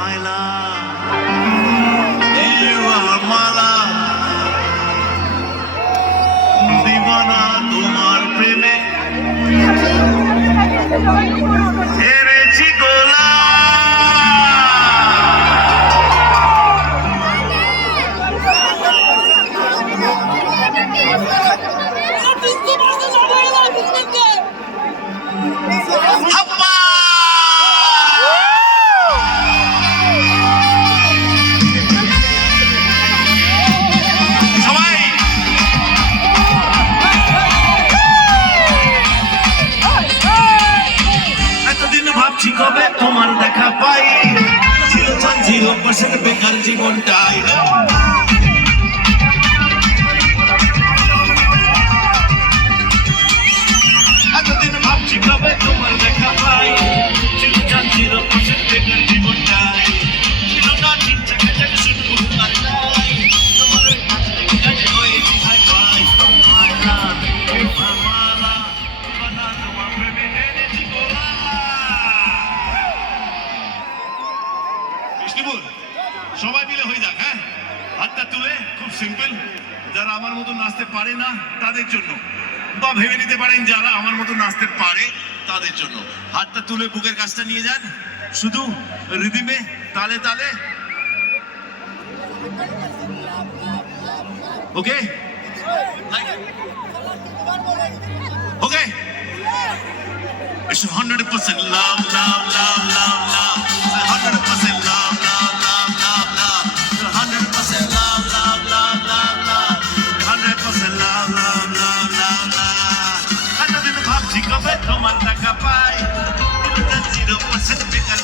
মাইলা মালা দিবানা তোমার প্রেমে হেরেছি গোলা ভাবছি কবে তোমার দেখা পাই ছিল 0% বেকার জীবনটাই এতদিন ভাবছি কবে তোমার দেখা পাই ছিল 0% বেকার জীবনটাই ছিল না চিন্তা কাছে শুধু আর নাই তোমার কাছ থেকে কাছে হয়েছি হাই বাই মালা মালা বানা তোমার প্রেমে এনেছি গোলা সবাই মিলে হয়ে যাক। হ্যাঁ, হাতটা তুলে খুব সিম্পল। যারা আমার মতো নাচতে পারে না তাদের জন্য, বা ভেবে নিতে পারেন যারা আমার মতো নাচতে পারে তাদের জন্য, হাতটা তুলে বুকের কাছটা নিয়ে যান, শুধু রিদিমে তালে তালে। ওকে ওকে, it's 100% love love love love love, 100% love love love love love, 100% love love love love love, 100% love love love love love. এতদিন ভাবছি কবে তোমার দেখা পাই 0% বেকার